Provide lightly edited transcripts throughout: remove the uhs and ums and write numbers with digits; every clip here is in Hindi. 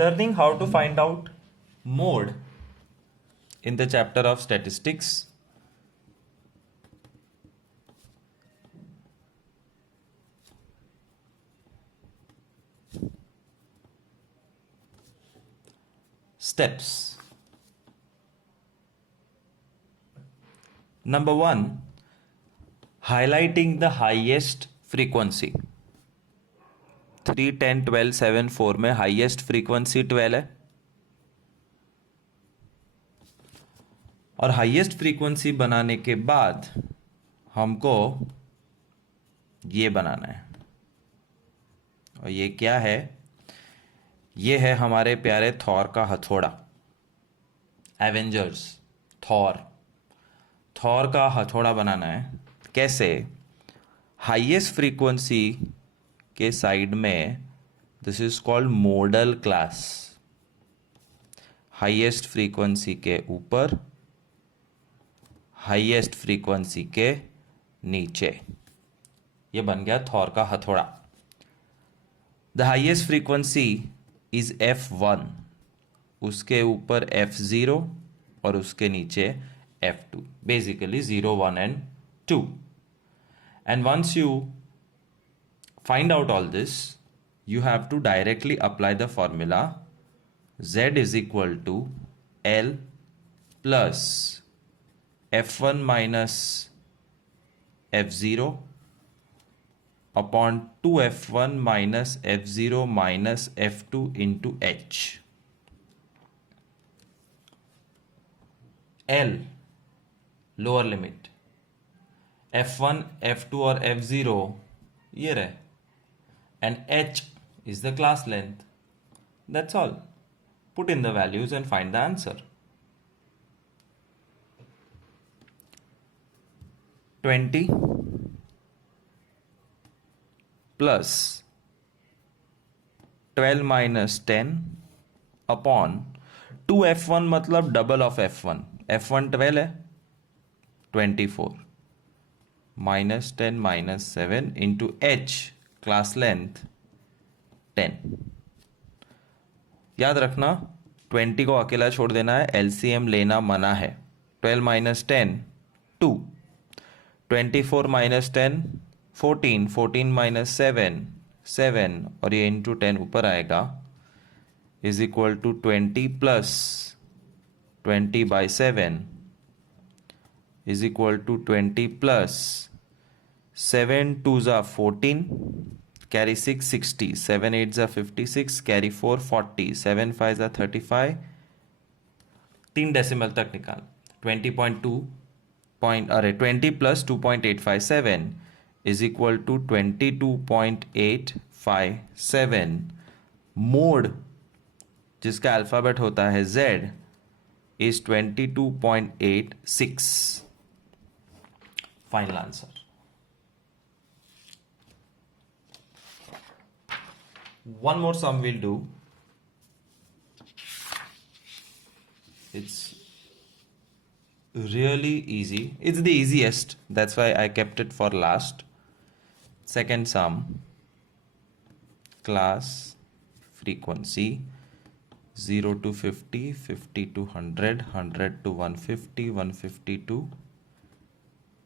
Learning how to find out mode in the chapter of statistics. Steps. Number 1, highlighting the highest frequency. 3, 10, 12, 7, 4 में हाईएस्ट फ्रीक्वेंसी 12 है और हाईएस्ट फ्रीक्वेंसी बनाने के बाद हमको ये बनाना है और ये क्या है? ये है हमारे प्यारे थॉर का हथौड़ा। एवेंजर्स थॉर का हथौड़ा बनाना है। कैसे? हाईएस्ट फ्रीक्वेंसी के साइड में this is called model class. Highest frequency के ऊपर, हाईएस्ट फ्रीक्वेंसी के नीचे, ये बन गया थॉर का हथौड़ा। The highest frequency is F1, उसके ऊपर F0 और उसके नीचे F2, basically 0, 1 and 2. And once you find out all this, you have to directly apply the formula Z is equal to L plus F1 minus F0 upon 2F1 minus F0 minus F2 into H. L lower limit, F1, F2 और F0 ये रहे, and H is the class length. That's all. Put in the values and find the answer. 20 plus 12 minus 10 upon 2F1 मतलब डबल ऑफ F1. F1 12 है, 24 minus 10 minus 7 into H class length 10. याद रखना 20 को अकेला छोड़ देना है, LCM लेना मना है. 12 minus 10 2, 24 minus 10 14, 14 minus 7 7 और ये इंटू 10 ऊपर आएगा is equal to 20 plus 20 by 7 is equal to 20 plus 7 2s are 14, carry 6 60, 7 8s are 56, carry 4 40, 7 5s are 35, 3 decimal तक निकाल. 20 plus 2.857 is equal to 22.857. Mode जिसका अल्फाबेट होता है Z is 22.86. Final answer. One more sum we'll do. It's really easy. It's the easiest. That's why I kept it for last. Second sum. Class frequency 0 to 50, 50 to 100, 100 to 150, 150 to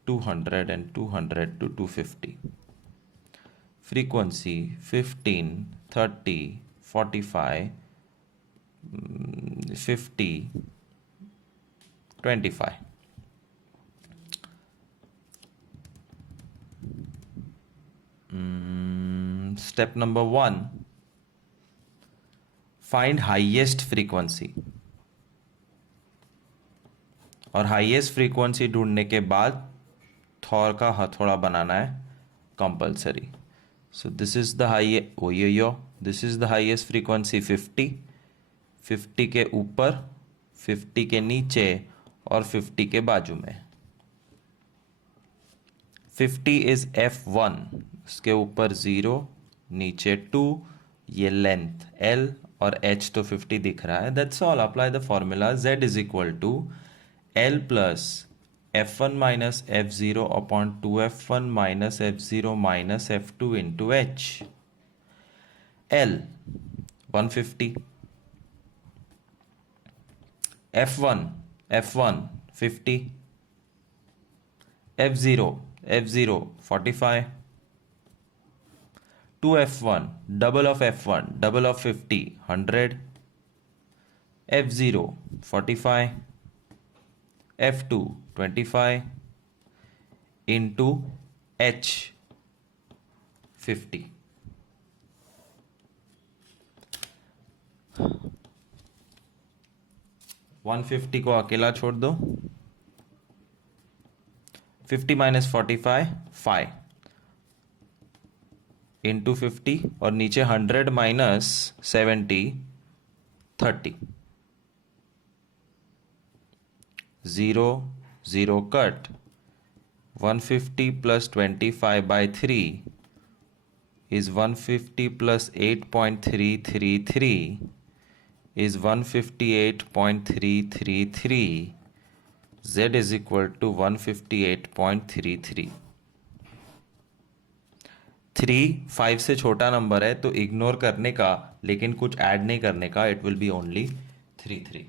200 and 200 to 250. Frequency 15, 30, 45, 50, 25. Step number 1, find highest frequency. और हाईएस्ट फ्रीक्वेंसी ढूंढने के बाद थॉर का हथौड़ा बनाना है compulsory. So this is the this is the highest frequency 50, 50 के ऊपर, 50 के नीचे और 50 के बाजू में. 50 इज F1, उसके ऊपर 0, नीचे 2, ये लेंथ L और H तो 50 दिख रहा है. That's all. Apply the formula Z is equal to L plus F1 minus F0 upon 2F1 minus F0 minus F2 into H. L 150, F1 50, F0 45, 2F1 double of F1 double of 50 100, F0 45, F2 25 into H 50. One 150 को अकेला छोड़ दो. 50 माइनस 45 5 इंटू 50 और नीचे 100 minus 70 30. 0 0 cut. 150 plus 25 by 3 is 150 plus 8.333 is 158.333. Z is equal to 158.33. 3 5 से छोटा नंबर है तो इग्नोर करने का, लेकिन कुछ ऐड नहीं करने का. It will be only 3.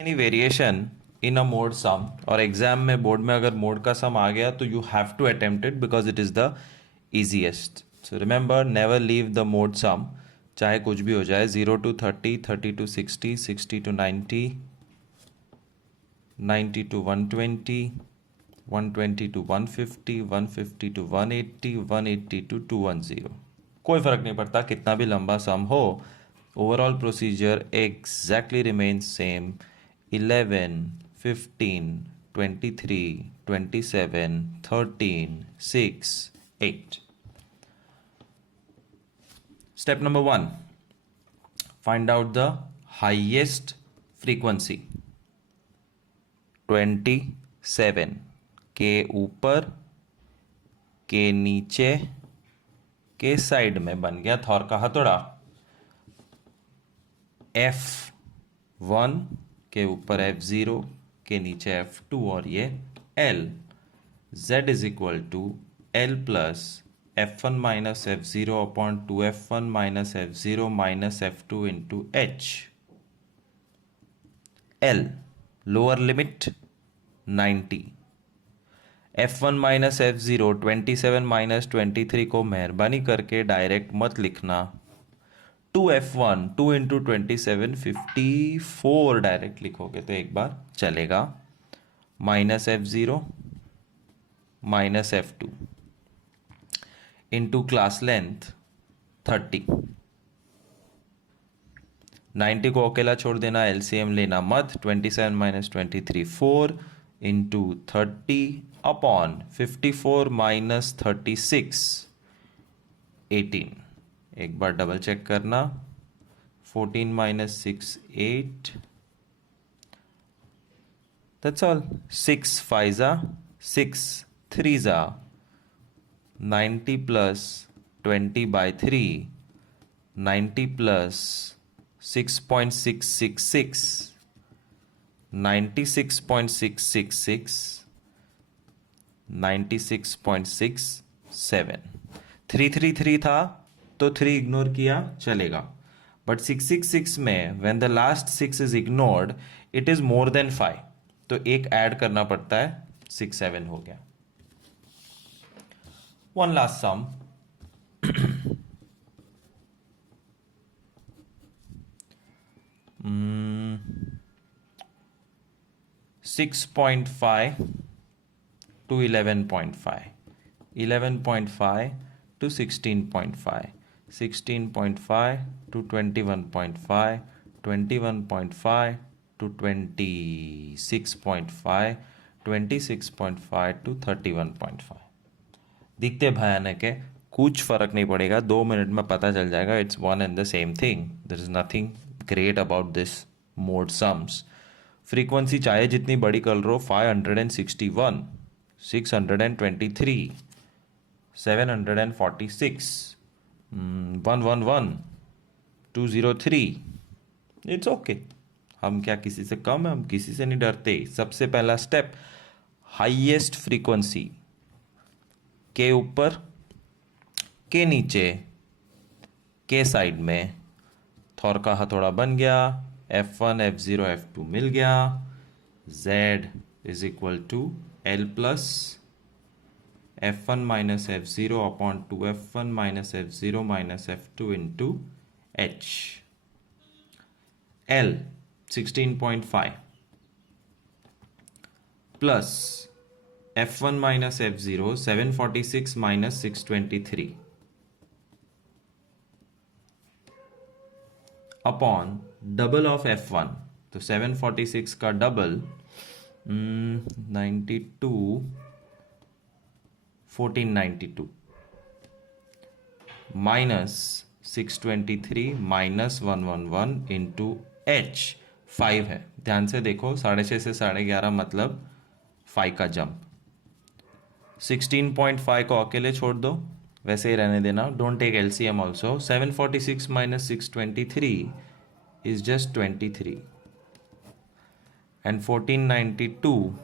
Any variation in a mode sum, और एग्जाम में बोर्ड में अगर मोड का सम आ गया तो you have to attempt it because it is the easiest. So remember, never leave the mode sum, चाहे कुछ भी हो जाए. 0 to 30, 30 to 60, 60 to 90, 90 to 120, 120 to 150, 150 to 180, 180 to 210. कोई फर्क नहीं पड़ता कितना भी लंबा सम हो. Overall procedure exactly remains same. 11, 15, 23, 27, 13, 6, 8. Step number 1, find out the highest frequency. 27 के ऊपर के नीचे के साइड में बन गया थॉर का हथौड़ा. F1 के ऊपर F0 के नीचे F2 और ये L. Z is equal to L plus F1 minus F0 upon 2F1 minus F0 minus F2 into H. L, lower limit 90. F1 minus F0 27 minus 23 को मेहरबानी करके डायरेक्ट मत लिखना. 2F1 2 into 27 54 डायरेक्ट लिखोगे तो एक बार चलेगा. Minus F0 minus F2 into class length 30. 90 को अकेला छोड़ देना, LCM लेना मत. 27 minus 23 4 into 30 upon 54 minus 36 18. एक बार डबल चेक करना. 14 minus 6 8. That's all. 6 5s are 6 3s are 90 plus 20 by 3, 90 plus 6.666, 96.666, 96.67. 333 था तो 3 इग्नोर किया चलेगा, बट 666 में when the last 6 is ignored it is more than 5, तो एक ऐड करना पड़ता है. 6 7 हो गया. One last sum. 6.5 to 11.5, 11.5 to 16.5, 16.5 to 21.5, 21.5 to 26.5, 26.5 to 31.5. दिखते भयानक है, कुछ फर्क नहीं पड़ेगा, 2 मिनट में पता चल जाएगा. It's one and the same thing. There is nothing great about this mode sums. Frequency चाहे जितनी बड़ी कर लो, 561, 623, 746, 111, 203. It's okay. हम क्या किसी से कम है? हम किसी से नहीं डरते. सबसे पहला स्टेप, हाईएस्ट फ्रीक्वेंसी के ऊपर के नीचे के साइड में थॉर का हथौड़ा बन गया. F1 F0 F2 मिल गया। Z is equal to L plus F1 minus F0 upon 2 F1 minus F0 minus F2 into H। L 16.5 plus F1 minus F0 746 minus 623 upon double of F1, तो 746 का double 92 1492 minus 623 minus 111 into H 5 है। ध्यान से देखो, 6:30 से 11:30 मतलब 5 का जंप। 16.5 को अकेले छोड़ दो, वैसे ही रहने देना, don't take LCM also. 746 minus 623 is just 23 and 1492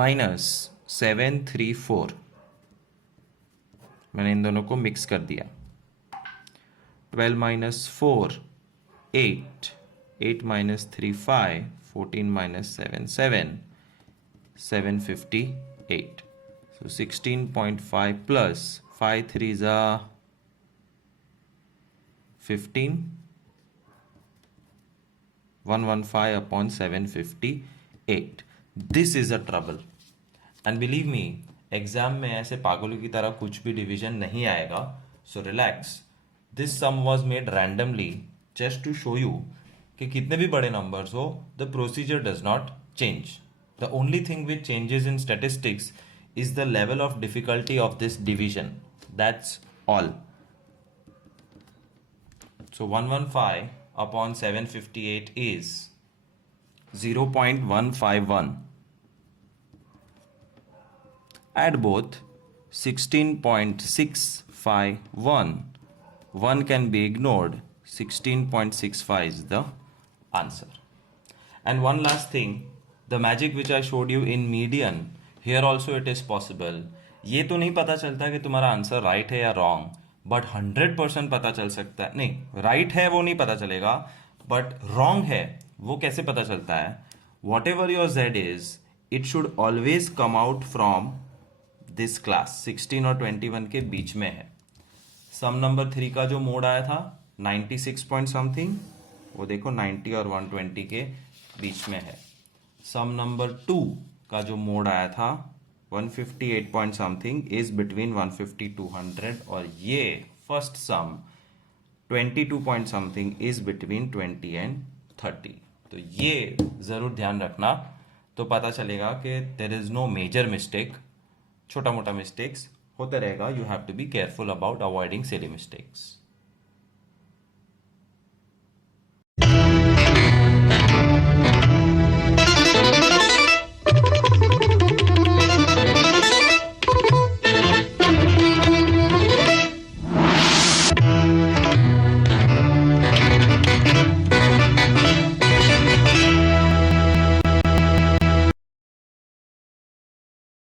minus 734, मैंने इन दोनों को मिक्स कर दिया। 12 minus 4 8, 8 minus 3 5, 14 minus 7 7, 758, so 16.5 plus 5 3s are 15, 115 upon 758. This is a trouble. And believe me, exam में ऐसे पागलों की तरह कुछ भी डिवीजन नहीं आएगा. So relax. This sum was made randomly just to show you कि कितने भी बड़े numbers हो, the procedure does not change. The only thing which changes in statistics is the level of difficulty of this division. That's all. So 115 upon 758 is 0.151. Add both. 16.651. 1 can be ignored. 16.65 is the answer. And one last thing, the magic which I showed you in median, here also it is possible. ये तो नहीं पता चलता कि तुम्हारा आंसर राइट है या रॉन्ग, बट 100% पता चल सकता है। नहीं, राइट है वो नहीं पता चलेगा, बट रॉन्ग है वो कैसे पता चलता है? What ever your Z is, it should always come out from this class. 16 और 21 के बीच में है। सम नंबर 3 का जो मोड आया था 96 पॉइंट समथिंग, वो देखो 90 और 120 के बीच में है। सम नंबर 2 का जो मोड आया था 158 पॉइंट समथिंग इज बिटवीन 150 200, और ये first sum 22 point something is between 20 and 30। तो ये जरूर ध्यान रखना, तो पता चलेगा कि there is no major mistake. छोटा मोटा मिस्टेक्स होते रहेगा, you have to be careful about avoiding silly mistakes.